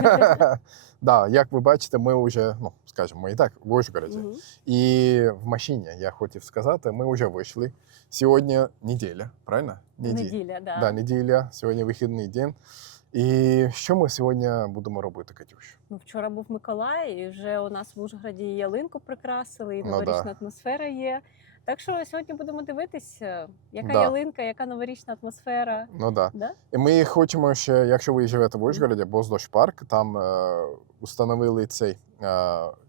да, як ви бачите, ми вже, ну, скажімо, і так, в Ужгороді. Мгм. І в машині, я хотів сказати, ми вже вийшли. Сьогодні неділя, правильно? Неділя. Неділя, да. Да, неділя, сьогодні вихідний день. І що ми сьогодні будемо робити, Катюш? Ну, вчора був Миколай, і вже у нас в Ужгороді ялинку прикрасили, і Ну, новорічна да. атмосфера є. Так що сьогодні будемо дивитися, яка Да. ялинка, яка новорічна атмосфера. Ну да. Да? І ми хочемо ще, якщо ви живете в Ужгороді, Боздош парк, там е, установили цей е,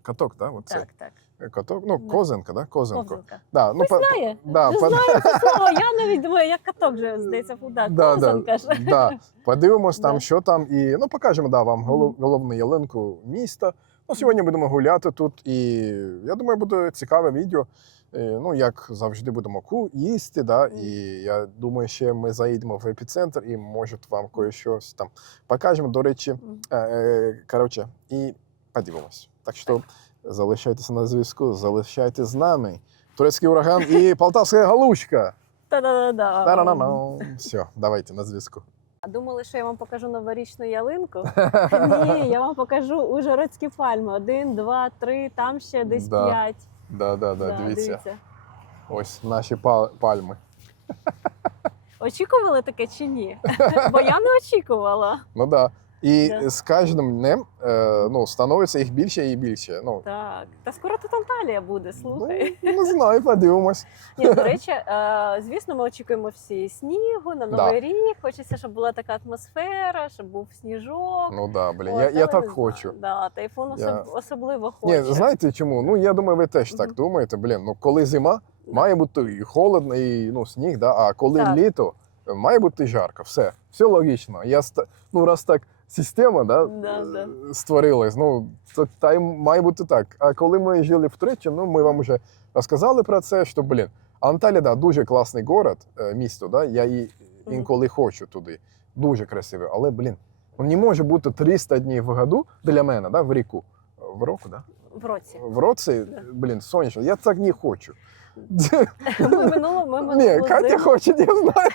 каток, да? Оцей. Так, так. Каток, ну, козинка, да? Козинку. Ковзанка. Да, ну, знає? да, по- знаю це слово. Я навіть думаю, як каток вже здається, да, Да, да, ж. да. Подивимось там, Да. що там, і ну покажемо да, вам голов, головну ялинку міста. Ну, сьогодні будемо гуляти тут, і я думаю, буде цікаве відео. Е, Ну, як завжди, будемо ку їсти, да, і я думаю, ще ми заїдемо в епіцентр і може вам кое-щось там покажемо. До речі, е, е, коротше, і подивимось. Так що залишайтеся на зв'язку, залишайтеся з нами. Турецький ураган і полтавська галушка. Та-да-да-да. Все, давайте на зв'язку. А думали, що я вам покажу новорічну ялинку? Ні, я вам покажу ужгородські пальми. Один, два, три, там ще десь п'ять. Да, да, да, Да, дивіться. Ось наші па- пальми. Очікували таке чи ні? Бо я не очікувала. Ну да. І Да. з кожним днем е, ну, становиться їх більше і більше. Ну, Так. Та скоро тут Анталія буде, слухай. ну, не знаю, подивимось. Ні, до речі, е, звісно, ми очікуємо всі снігу на Да. новий рік. Хочеться, щоб була така атмосфера, щоб був сніжок. Ну да, блін, я, я так хочу. Да, тайфун Я- особ- особливо Ні, знаєте чому? Ну я думаю, ви теж так думаєте. Блін, ну коли зима, має бути і холодно, і ну, сніг, да? а коли Так. літо, має бути жарко. Все, все логічно. Я ну, раз так система да, Да, да. е, створилась, ну то та й має бути так. А коли ми жили в Туреччині, ну ми вам вже розказали про це, що блін, Анталія, да, дуже класний город, е, місто. Да? Я і інколи хочу туди. Дуже красиве. Але, блін, ну не може бути 300 днів в году для мене, да, в ріку. В року, да? В році. В році, Да. блін, сонячно. Я так не хочу. Ми минуло, ми минуло Ні, Катя хоче, я знаю.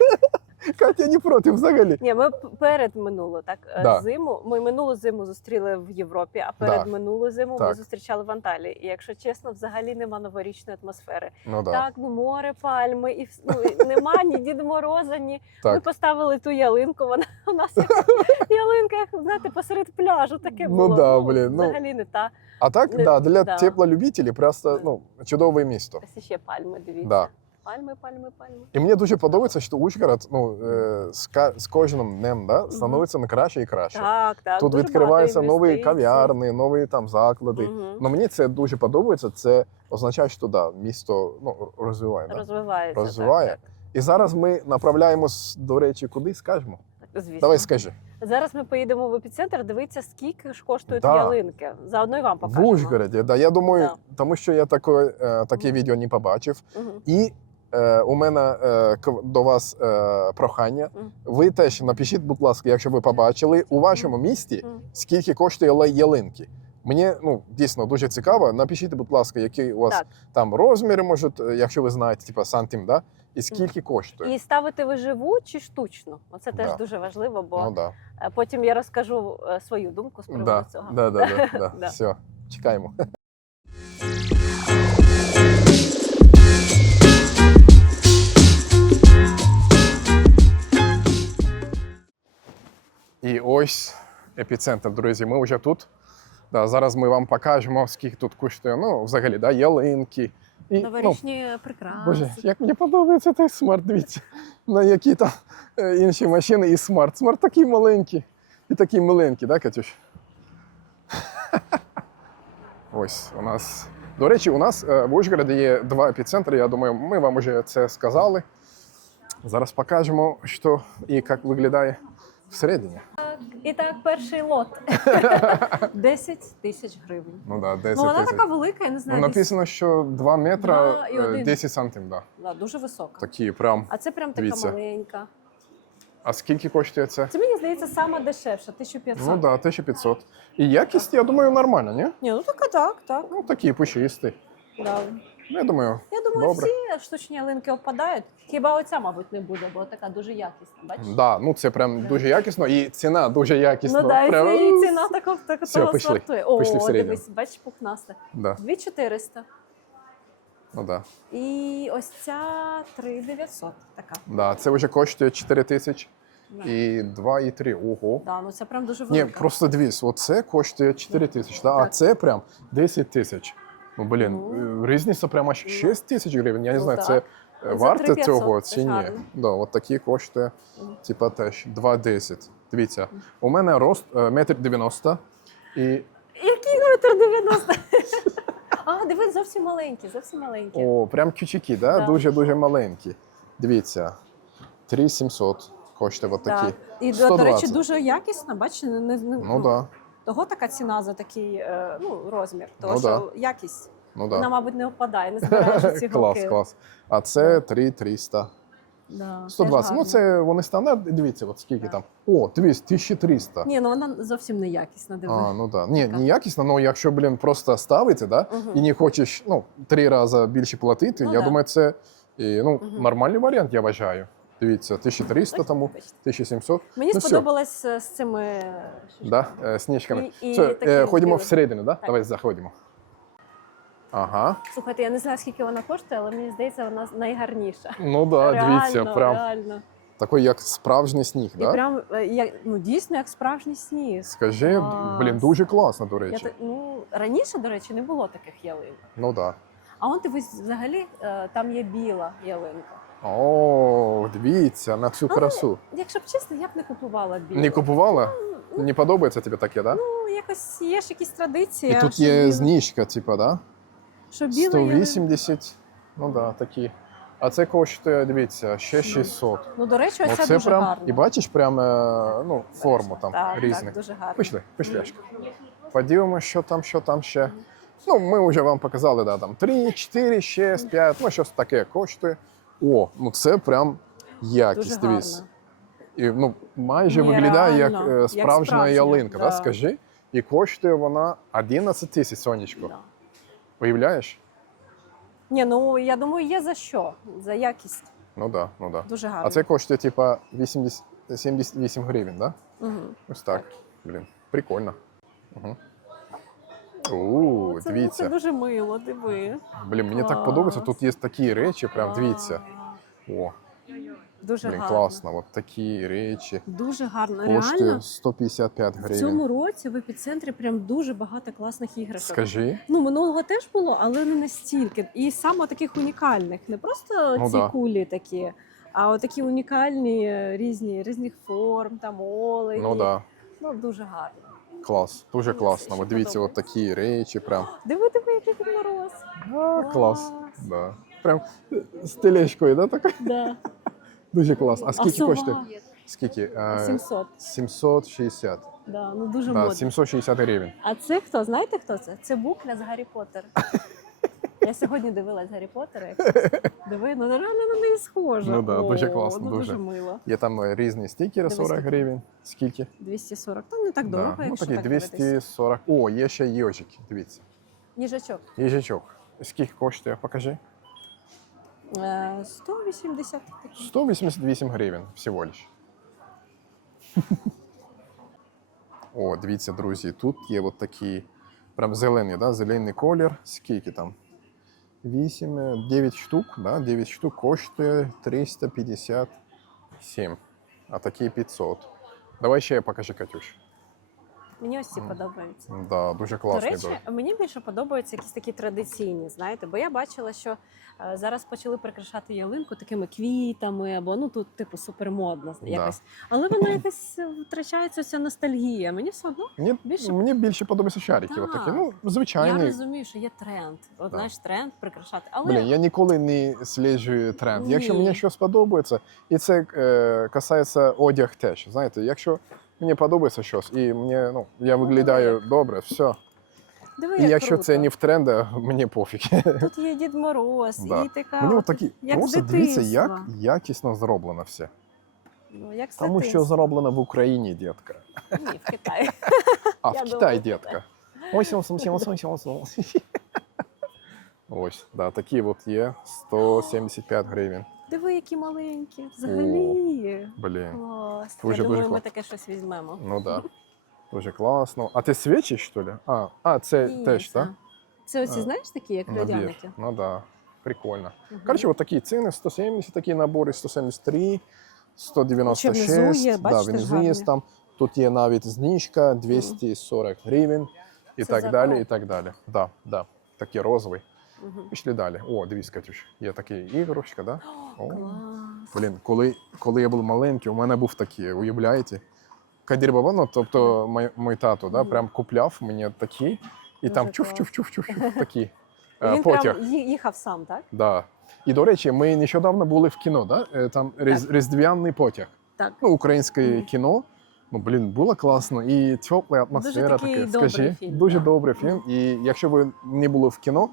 Катя не проти взагалі. Ні, ми перед минуло так е, Да. зиму. Ми минулу зиму зустріли в Європі, а перед Да. минулу зиму ми зустрічали в Анталії. І якщо чесно, взагалі нема новорічної атмосфери. Ну да. Так, ну море, пальми, і ну, нема ні Діда Мороза, ні. Ми поставили ту ялинку. Вона у нас як ялинка, як знаєте, посеред пляжу таке Ну да, блін, ну. взагалі не та. А так, Не- да, для да. теплолюбителів просто ну, чудове місто. Ось ще пальми, дивіться. Да. Пальми, пальми, пальми. І мені дуже подобається, що Ужгород ну, е, з, ка- з кожним днем да, становиться на краще і краще. Так, так. Тут дуже відкриваються багато нові інвестицій. кав'ярні, нові там заклади. Мгм. Ну мені це дуже подобається. Це означає, що да, місто ну, розвиває. Да? Розвивається. Розвиває. Так, І зараз ми направляємось, до речі, куди скажемо? так, звісно. Давай скажи. Зараз ми поїдемо в епіцентр, дивитися, скільки ж коштують Да. ялинки. Заодно і вам В. Ужгороді, да. Я думаю, Да. тому що я таке, е, таке Мгм. відео не побачив. Мгм. І е, у мене е, к- до вас е, прохання. Ви теж напишіть, будь ласка, якщо ви побачили у вашому місті, скільки коштує ялинки. Мені ну дійсно дуже цікаво. Напишіть, будь ласка, які у вас Так. там розміри, може, е, якщо ви знаєте, типа сантим, да? і скільки коштує. І ставити ви живу чи штучну? Оце теж Да. дуже важливо, бо Ну да. потім я розкажу свою думку з приводу Да, цього. да, да, да, да. Да. Все, чекаємо. І ось епіцентр, друзі. Ми вже тут. Да, зараз ми вам покажемо, скільки тут коштує. Ну, взагалі, да, ялинки. І, ну, прикраси. Боже, як мені подобається той смарт. Дивіться, на які там е, інші машини і смарт. Смарт такий маленький і такий миленький, да, Катюш? Ось у нас. До речі, у нас е, в Ужгороді є два епіцентри. Я думаю, ми вам вже це сказали. Зараз покажемо, що і як виглядає всередині. І так, перший лот 10 тисяч гривень. Ну да, 10 Ну, вона тисяч. така велика, я не Ну, знаю. десь- написано, що 2 метра Два і е, один. 10 сантим, да. Да, дуже висока. Такі прям. А це прям така Дивіться. маленька. А скільки коштує це? Це мені здається сама дешевша, 1500. Ну да, 1500. І якість, я думаю, нормальна, ні? Ні, ну така так, так. Ну такі пушисті. Да. Ну, я думаю, Я думаю, Добре. всі штучні ялинки опадають. Хіба оця, мабуть, не буде, бо така дуже якісна. Бачиш? да, ну це прям дуже якісно, і ціна дуже якісна. Ну да, прям, і ціна такого, такого Все, пішли. сортує. О, Пішли всередину. дивись, бачиш, пухнаста. Да, 2400. ну да. І ось ця 3900 така. Да, це вже коштує 4 тисячі Да. і 2, і 3. Ого. Да, ну це прям дуже Ні, просто дивись, оце коштує 4 тисячі, да, а це прям 10 тисяч. Ну, блін, Ну. е, різниця прямо аж 6 тисяч гривень. Я не Ну, знаю, так. це Ну, варте цього чи ні. Да, от такі коштує, Мгм. типа теж 2,10. Дивіться, у мене рост е, метр 90 і Який метр 90? А, дивись, зовсім маленькі, зовсім маленькі. о, прям кючики, да? Да. дуже-дуже маленькі. Дивіться, 3700 коштує от такі. Так. І, до, до речі, дуже якісно, бачиш, не, не, не- Ну да, того така ціна за такий е, ну, розмір. Тому Ну, що якість, ну да. вона, мабуть, не впадає, не збираєш ці клас, клас. А це 3300. Да, теж 120. Ну це вони стандарт. Дивіться, от скільки Так. там. О, дивись, 1300. Ні, ну вона зовсім не якісна, диви. А, ну да. Ні, не якісно, але якщо, блін, просто ставити, да, Мгм. і не хочеш ну, три рази більше платити, Ну я да. думаю, це і, ну, Мгм. нормальний варіант, я вважаю. Дивіться, 1300 Бачите, тому, бачите. 1700. Мені ну, сподобалось е, з цими е, Да, е, сніжками. І- і Все, е, ходимо білі. всередину, да? Так. Давай заходимо. Ага. Слухайте, я не знаю, скільки вона коштує, але мені здається, вона найгарніша. Ну да, реально, дивіться, прям реально. такий як справжній сніг, І да? прям е, як, ну, дійсно як справжній сніг. Скажи, Клас. блін, дуже класно, до речі. так- ну, раніше, до речі, не було таких ялинок. Ну да. А он дивись, взагалі там є біла ялинка. О, дивіться на цю Але- красу. Якщо б чесно, я б не купувала білу. Не купувала? Ну, Не подобається тобі таке, да? Ну, якось є ж якісь традиції. І тут є біла- знижка, типа, да? Що ялинка- 180. Ну да, такі. А це коштує, дивіться, ще 600. Ну, до речі, оця Оце дуже прям, гарна. і бачиш прям е, ну, форму там так, різних. Так, дуже гарно. Пішли, пішли. Ашка. Подивимося, що там, що там ще. Ну, ми вже вам показали, да, там 3, 4, 6, 5, ну щось таке коштує. О, ну це прям якість, Дуже дивись. гарно. І, ну, майже Ні, виглядає як, реально, е, як справжня справжня, ялинка, да. да. скажи. І коштує вона 11 тисяч, сонечко. Да. Уявляєш? Ні, ну я думаю, є за що. За якість. Ну да, ну да. Дуже гарно. А це коштує типа 80, 78 гривень, да? Угу. Ось так. Блін, прикольно. Угу. У, це, це дуже мило, диви. Блін, мені так подобається. Тут є такі речі, прям дивіться. О, Дуже блін, гарно. класно. От такі речі. Дуже гарно. Коштує Реально, 155 в гривень. цьому році в епіцентрі прям дуже багато класних іграшок. Скажи. Ну, минулого теж було, але не настільки. І саме таких унікальних. Не просто Ну ці да. кулі такі, а от такі унікальні е, різні, різних форм, там олені. Ну да, Ну, дуже гарно. Клас. Дуже класно. Ви дивіться, от такі речі, прям. Диви, диви, який тут Мороз. А, клас. Да. Прям з тележкою, да, така? Да. Дуже класно. А скільки коштує? Скільки? Е, 700. 760. Да, ну дуже Да, модно. 760 гривень. А це хто? Знаєте хто це? Це букля з Гаррі Поттера. Я сьогодні дивилась Гаррі Поттера. Диви, ну реально на неї схоже. Ну да, О, дуже класно, ну, дуже. дуже мило. Є там е, різні стікери, Дивись, 40 скільки. гривень. Скільки? 240. Та не так дорого, ну, якщо такі так дивитись. 240. О, є ще їжики, дивіться. Їжачок. Їжачок. Скільки коштує? Покажи. Е, 180 такий. 188 гривень всього лиш. О, дивіться, друзі, тут є от такі прям зелені, да? зелений колір. Скільки там? 8, е, 9 штук, да? 9 штук коштує 357, а такі 500. Давай ще покажи, Катюш. Мені ось ці подобаються. Да, дуже До речі, був. мені більше подобаються якісь такі традиційні, знаєте, бо я бачила, що е, зараз почали прикрашати ялинку такими квітами, або ну тут, типу, супермодно Да. якось. Але вона якось е, втрачається ця ностальгія. Мені все одно Мені більше- мені більше подобаються шарики. Так. ну, я розумію, що є тренд. От Да. знаєш, тренд прикрашати. Але Блін, я ніколи не сліджую тренд. Якщо мені щось подобається, і це е, касається одяг теж. Знаєте, якщо мені подобається щось, і мені, ну, я виглядаю добре, все. диви, І як якщо круто. це не в трендах, мені пофіг. тут є Дід Мороз, Да. і така Мені от, такі, як просто з дивіться, як дитинства. якісно зроблено все. Ну, як з Тому що дитинства. зроблено в Україні, дітка. Ні, в Китаї. А в Китаї, думаю, дітка. Ось ось ось ось ось ось ось. Ось, да, такі от є 175 гривень. Диви, які маленькі. Взагалі. Блін. Клас. Дуже, думаю, дуже ми клас. таке щось візьмемо. Ну да. Дуже класно. А ти свічі, що ли? А, а це Ні, теж, це- так? Це оці, А. знаєш, такі, як Набір. льодяники. Ну да. Прикольно. Мгм. Коротше, от такі ціни: 170 такі набори, 173, 196. Ще внизу є, бачите, да, внизу гарні. є там. Тут є навіть знижка 240 гривень і Це так за далі, і так далі. Да, да. Такі розові. Мгм. Пішли далі. О, дивись, Катюш, є такі ігрушка, да? О. Клас. Блін, коли, коли я був маленький, у мене був такий, уявляєте? Кадір Баба, ну, тобто мій, мій тато, да, прям купляв мені такі, і там Дуже клас. чуф-чуф-чуф-чуф такі. Е, Він Потяг. прям їхав сам, так? Да. І до речі, ми нещодавно були в кіно, да? Е, там різ, різдвяний потяг. Так. Ну, українське Мгм. кіно. Ну, блін, було класно. І тепла атмосфера такий така. добрий фільм, дуже да. добрий фільм. І якщо ви не були в кіно,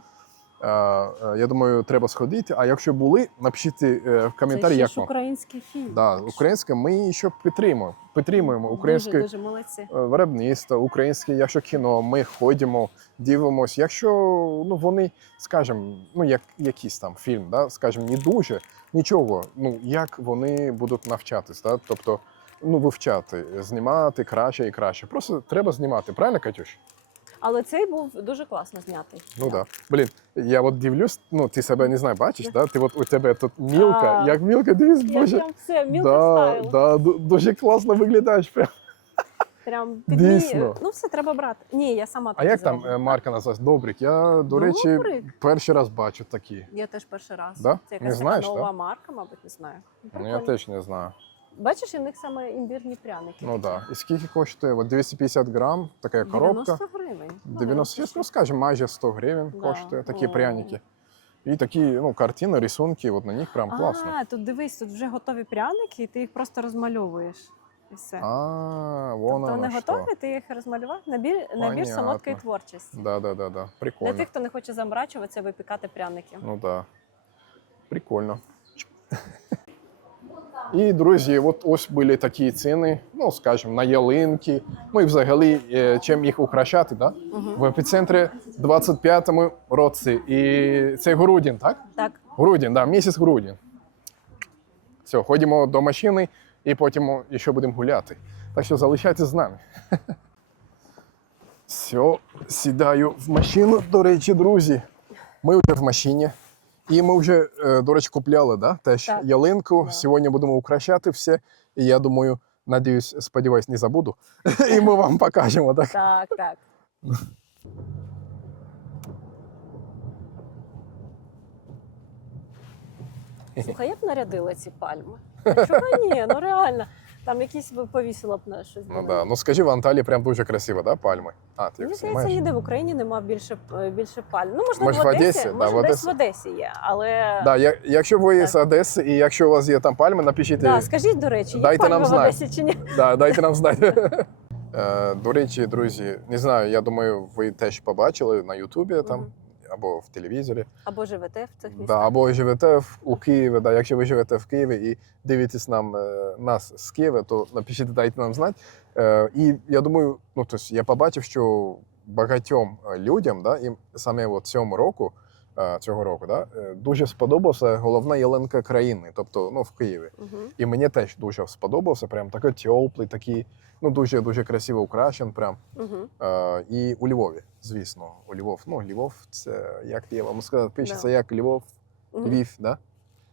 я думаю, треба сходити. А якщо були, напишіть е, в коментарі, Це як вам. український фільм. Да, українське ми ще підтримуємо. Підтримуємо українське Дуже, дуже молодці. е, виробництво, українське, якщо кіно, ми ходимо, дивимося. Якщо ну вони, скажімо, ну як якийсь там фільм, да, скажімо, не дуже нічого. Ну як вони будуть навчатись, да? тобто ну вивчати, знімати краще і краще. Просто треба знімати, правильно, Катюш? Але цей був дуже класно знятий. Ну да. Блін, я от дивлюсь, ну ти себе не знаю, бачиш, да? Ти от у тебе тут мілка, А. як мілка, дивись, Я боже. прям все, мілка Да, стайл. да, дуже класно виглядаєш. Прям. Прям Дійсно. Ну все, треба брати. Ні, я сама А так як там зроблю. е, марка називається? Добрик. Я, до речі, Добрик? перший раз бачу такі. Я теж перший раз. Да? Це Не якась знаєш, така нова да? марка, мабуть, не знаю. Ну, я теж не знаю. Бачиш, і в них саме імбірні пряники. Ну такі. да. І скільки коштує? От 250 грам, така коробка. 90 гривень. 90, ну скажімо, майже 100 гривень Да. коштує такі О. пряники. І такі ну, картини, рисунки, от на них прям класно. А, тут дивись, тут вже готові пряники, і ти їх просто розмальовуєш. І все. А, вон тобто воно вони що. готові, ти їх розмалював. Набір, набір Понятно. солодкої творчості. Да, да, да, да. Для Прикольно. тих, хто не хоче заморачуватися, випікати пряники. Ну да. Прикольно. І, друзі, от ось були такі ціни, ну, скажімо, на ялинки. Ну і взагалі, е, чим їх украшати, да? Угу. В епіцентрі 25-му році. І це грудень, так? Так, Грудень, да, місяць грудень. Все, ходимо до машини і потім ще будемо гуляти. Так що залишайтесь з нами. Все, сідаю в машину. До речі, друзі, ми вже в машині. І ми вже, е, до речі, купляли да, теж Так. ялинку. Да. Сьогодні будемо украшати все. І я думаю, надіюсь, сподіваюсь, не забуду. І ми вам покажемо. Так? так, так. Слухай, я б нарядила ці пальми. Чого ні? Ну реально. Там якісь би повісила б на щось. Ну, да. ну скажи, в Анталії прям дуже красиво, да, пальми? А, ти Мені їх здається, знімаєш? ніде в Україні нема більше е, більше пальм. Ну, можливо, Може, в в Одесі, Одесі? Да, може, в десь Одесі. в Одесі є, але Да, я, якщо ви Так. з Одеси і якщо у вас є там пальми, напишіть. да, скажіть, до речі, є Дайте пальми нам в знати. Одесі чи ні? Да, дайте нам знати. Е, До речі, друзі, не знаю, я думаю, ви теж побачили на Ютубі там Мгм. Або в телевізорі. Або живете в цих Да, або живете в, у Києві. Да, якщо ви живете в Києві і дивитесь нам, е, нас з Києва, то напишіть, дайте нам знати. Е, І я думаю, ну тобто я побачив, що багатьом е, людям, да, і саме от цьому року, цього року, да, е, дуже сподобався головна ялинка країни, тобто ну, в Києві. Угу. І мені теж дуже сподобався. Прям такий теплий, такий, ну дуже дуже красиво украшен. Прям. Угу. Е, і у Львові, звісно, у Львов. Ну, Львов, це як я вам сказав, пишеться як Львов, Львів, да?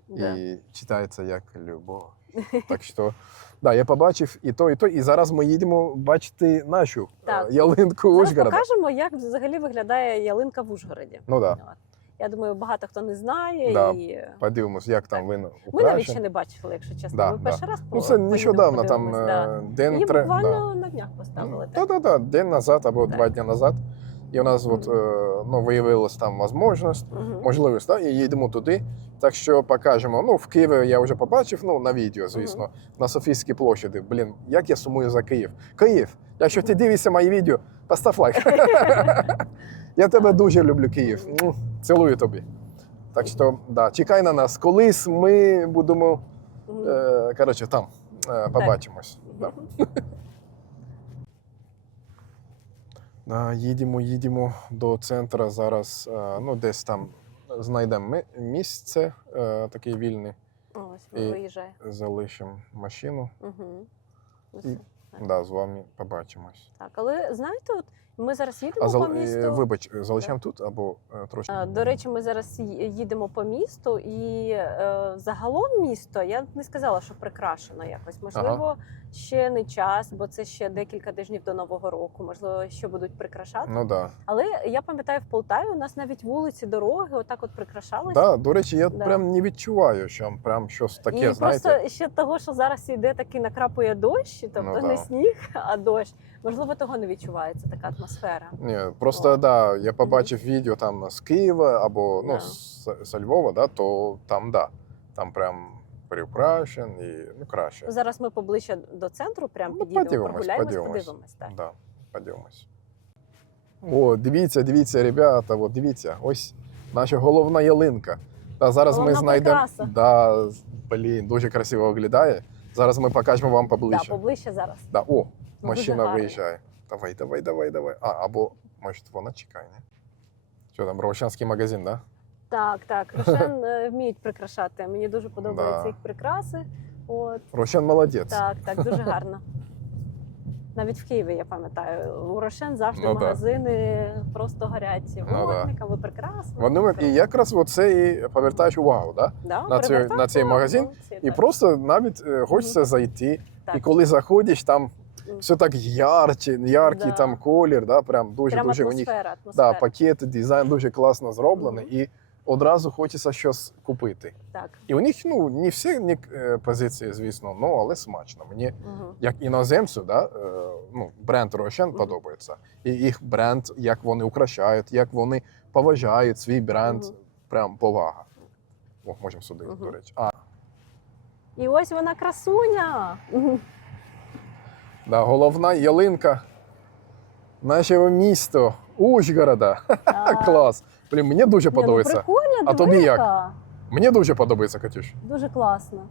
Да. і читається як любов. Так що, да, я побачив і то, і то. І зараз ми їдемо бачити нашу е, Так. ялинку Зараз Ужгорода. покажемо, як взагалі виглядає ялинка в Ужгороді. Ну да. Я думаю, багато хто не знає. Да. І... подивимось, як там вино. Ми навіть ще не бачили, якщо чесно. Да, Ми да. перший раз Ну, по- це нещодавно там да. е, день Її буквально да. на днях поставили. Так, так, так, день назад або Так. два дні назад. І у нас от, е, ну, виявилась там можливість, можливість, да, і їдемо туди. Так що покажемо. Ну, в Києві я вже побачив, ну, на відео, звісно, на Софійській площаді. Блін, як я сумую за Київ. Київ, якщо ти дивишся мої відео, постав лайк. я тебе дуже люблю, Київ. Цілую тобі. Так що, да, чекай на нас. Колись ми будемо, е, коротше, там е, побачимось. Да. Да, їдемо, їдемо до центру зараз, ну десь там знайдемо місце е, таке вільне, Ось І- виїжджає. залишимо машину. Угу. І- Да, з вами побачимось. Так, але знаєте, от ми зараз їдемо А по місту. е, вибач, залишаємо тут або е, трошки. Е, До речі, ми зараз їдемо по місту, і е, загалом місто я не сказала, що прикрашено якось. Можливо, ще не час, бо це ще декілька тижнів до нового року. Можливо, ще будуть прикрашати. Ну да. Але я пам'ятаю, в Полтаві у нас навіть вулиці, дороги отак от прикрашалися. Да, до речі, я Да. прям не відчуваю, що прям щось таке, і знаєте. просто ще того, що зараз іде такий накрапує дощ, тобто Ну, не да. сніг, а дощ. Можливо, того не відчувається така атмосфера. Ні, просто О. да, я побачив відео там з Києва або ну, Да. з, з Львова, да, то там да. Там прям приукрашен і ну краще. Зараз ми поближче до центру, прямо Ну, підійдемо, подивимось, прогуляємось, подивимось. Так. Да, подивимось. О, дивіться, дивіться, ребята, от дивіться, ось наша головна ялинка. Та зараз ми знайдемо. Да, блін, дуже красиво виглядає. Зараз ми покажемо вам Да, поближче. поближче зараз. Да, о, машина гарно. виїжджає. Давай, давай, давай, давай. А, або, може, вона чекає, не? Що там, Ровчанський магазин, да? Так, так. Рошен е, вміють прикрашати. Мені дуже подобаються Да. їх прикраси. От Ровчан молодець. так, так, дуже гарно. Навіть в Києві я пам'ятаю, у Рошен завжди Ну, да. магазини просто горять Ну, да. вогниками, прекрасно. Вони, і якраз оце і повертаєш увагу, да? да, на цей- привертати на цей увагу, магазин. молодці, І так. просто навіть е, хочеться зайти. Так. І коли заходиш, там. Все так ярче, яркий Да. там колір, да, прям дуже Прям дуже у них атмосфера, да, пакети, дизайн дуже класно зроблений, Мгм. і одразу хочеться щось купити. Так. І у них ну не всі ні, е, позиції, звісно, ну але смачно. Мені Угу. як іноземцю, да, е, ну, бренд Рошен Мгм. подобається. І їх бренд, як вони украшають, як вони поважають свій бренд, Мгм. прям повага. О, можемо сюди, Мгм. до речі. А, І ось вона красуня. Да, головна ялинка нашого міста, Ужгорода. Клас. Блін, мені дуже ну, подобається. прикольно, А тобі диви, як? Мені дуже подобається, Катюш. Дуже класно.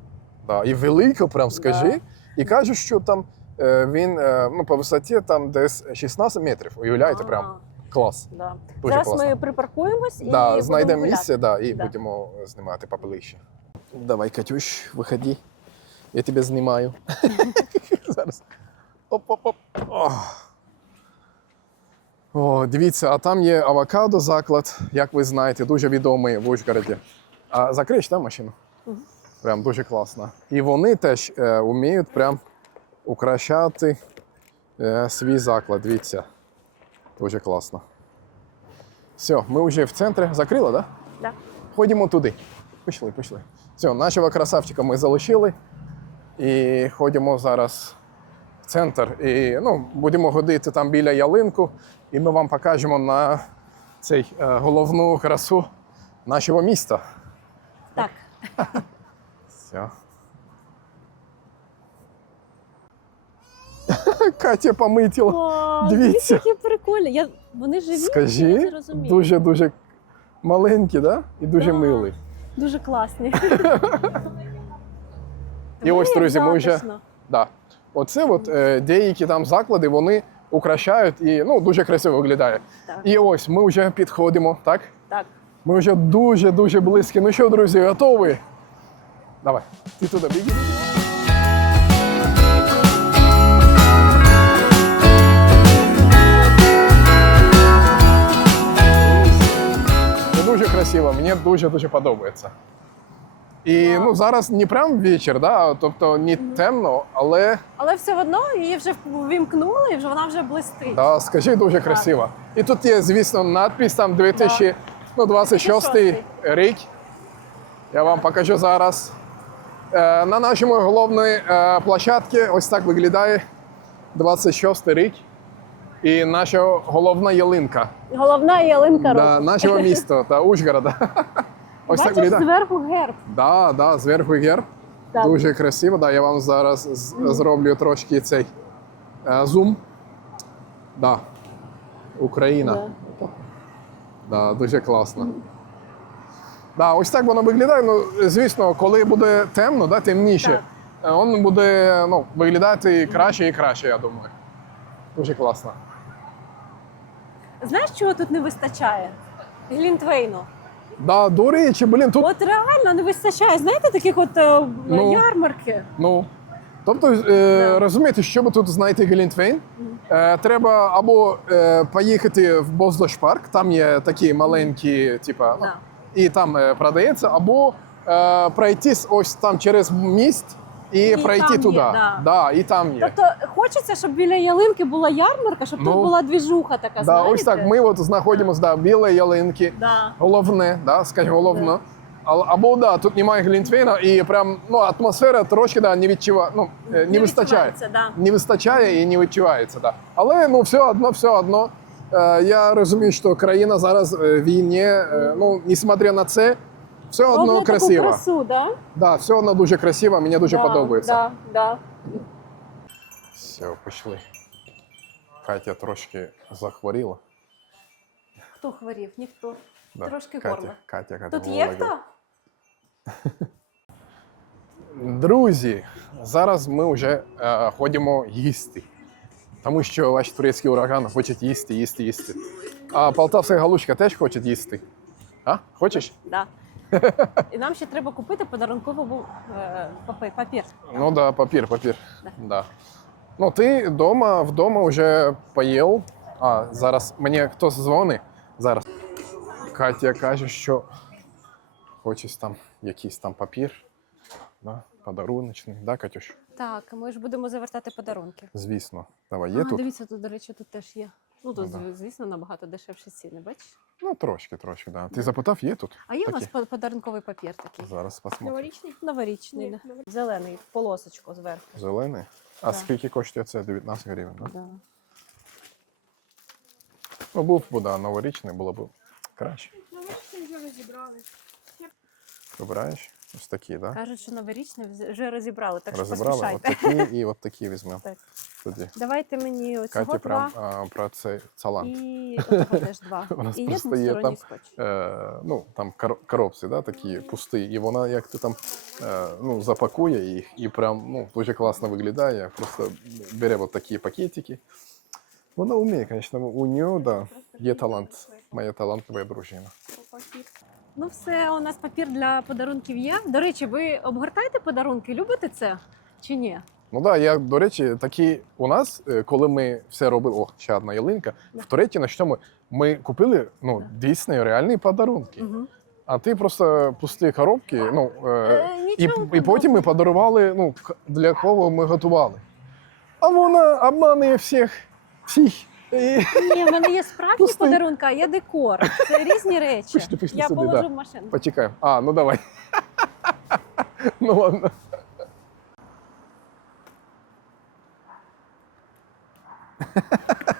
Да. І велика, прям скажи. Да. І кажуть, що там е, він е, ну, по висоті там десь 16 метрів. Уявляєте, прям клас. Да. Дуже Зараз класно. ми припаркуємось і Да, знайдемо місце, да, і Да. будемо знімати поближче. Давай, Катюш, виходи. Я тебе знімаю. Зараз. Оп-оп-оп. О. О, дивіться, а там є авокадо заклад, як ви знаєте, дуже відомий в Ужгороді. А закриєш там машину? Прям дуже класно. І вони теж е, вміють прям укращати е, свій заклад. Дивіться. Дуже класно. Все, ми вже в центрі. Закрила, так? Да? Да. Ходімо туди. Пішли, пішли. Все, нашого красавчика ми залишили. І ходимо зараз центр. І ну, будемо ходити там біля ялинку, і ми вам покажемо на цей е, головну красу нашого міста. Так. Все. Катя помитіла. О, Дивіться. які прикольні. Я... Вони живі? Я не розумію. дуже дуже маленькі, да? І дуже Да. милі. Дуже класні. І ось, друзі, ми вже- Да. Оце от е, деякі там заклади вони укращають і ну, дуже красиво виглядає. Так. І ось ми вже підходимо, так? Так. Ми вже дуже-дуже близькі. Ну що, друзі, готові? Давай, ти туди біги. Це дуже красиво, мені дуже-дуже подобається. І Вау. ну, зараз не прям вечір, да? тобто не темно, але Але все одно її вже ввімкнули, і вже вона вже блистить. да, скажи дуже красиво. І тут є, звісно, надпис там 2026 рік. Я вам покажу зараз. Е, На нашому головній е, площадці ось так виглядає 26 рік. І наша головна ялинка Головна ялинка року. да, нашого міста та Ужгорода. Ось так Бачиш виглядає. зверху герб. Да, да, зверху герб. Так. Дуже красиво. Да, я вам зараз з- зроблю трошки цей е, зум. Да. Україна. Да. Да, дуже класно. Да, ось так воно виглядає. Ну, звісно, коли буде темно, да, темніше, е, він буде ну, виглядати краще і краще, я думаю. Дуже класно. Знаєш, чого тут не вистачає? Глінтвейну. Да, до речі, блін, тут От реально не вистачає, знаєте, таких от е, Ну. ярмарки. Ну. Тобто, е, Да. розумієте, щоб тут знайти Глінтвейн, е, треба або е, поїхати в Боздош парк, там є такі маленькі, типа, Да. і там е, продається, або е, пройтись ось там через міст і, І пройти туди. да. Да, і там є. Тобто хочеться, щоб біля ялинки була ярмарка, щоб Ну. тут була двіжуха така, да, знаєте? ось так. Ми от знаходимося да, біля ялинки. Да. Головне, да, скажь головне. А- Або да, тут немає глінтвейна, і прям ну, атмосфера трошки да, не відчуває, ну, е, не, вистачає. Да. Не вистачає і не відчувається. Да. Але ну, все одно, все одно. Е, я розумію, що країна зараз е, в війні, ну, несмотря на це, все одно Роблять красиво. Таку красу, да? Да, все одно дуже красиво, мені дуже да, подобається. Да, да. Все, пішли. Катя трошки захворіла. Хто хворів? Ніхто. Да. Трошки Катя, горло. Катя, Катя, Тут є хто? Друзі, зараз ми вже е, ходимо їсти. Тому що ваш турецький ураган хоче їсти, їсти, їсти. А полтавська галушка теж хоче їсти. А? Хочеш? Да. І нам ще треба купити подарунковий е, папір. Ну да, папір, папір. Да. Да. Ну, ти вдома, вдома вже поїв. А, зараз мені хтось дзвонить. Зараз. Катя каже, що хоче там якийсь там папір. Да? Подаруночний, да, Катюш? Так, ми ж будемо завертати подарунки. Звісно. Давай, є а, тут? Дивіться, тут, до речі, тут теж є. Ну тут, Ну, да. звісно, набагато дешевші ціни, бачиш? Ну, трошки, трошки, да. Ти запитав, є тут? А є у Такі? по- подарунковий папір такий? Зараз посмотрим. Новорічний? Новорічний, да. Зелений, в полосочку зверху. Зелений. А Да. скільки коштує це? 19 гривень, да? Да. Ну, був би, да, новорічний, було б краще. Новорічний вже розібрали. Вибираєш? Ось такі, да? Кажуть, що новорічний вз- вже розібрали, так що Розібрали? От поспішайте. такі і от такі візьмемо. Так. Тоді. Давайте мені оцього Каті два прям а, про цей салант. і отого теж два. У нас І є просто є там, скотч. Е, ну, там кор- коробці, да, такі пусті. І вона, як ти там е, ну, запакує їх, і прям ну, дуже класно виглядає. Просто бере от такі пакетики. Вона вміє, звісно, у нього да, є талант. Моя талантлива дружина. Ну все, у нас папір для подарунків є. До речі, ви обгортаєте подарунки? Любите це чи ні? Ну так, да, я, до речі, такі у нас, е, коли ми все робили, о, ще одна ялинка, Да. в Туреччині, що ми, ми купили ну, дійсно реальні подарунки. Угу. А ти просто пусті коробки, ну, е, Е, і, нічого і потім ми подарували, ну, к- для кого ми готували. А вона обманує всіх. всіх. Ні, в мене є справжні подарунки, а є декор. Це різні речі. Пішли, пішли Я сюди, положу да. в машину. Почекаємо. А, ну давай. ну ладно.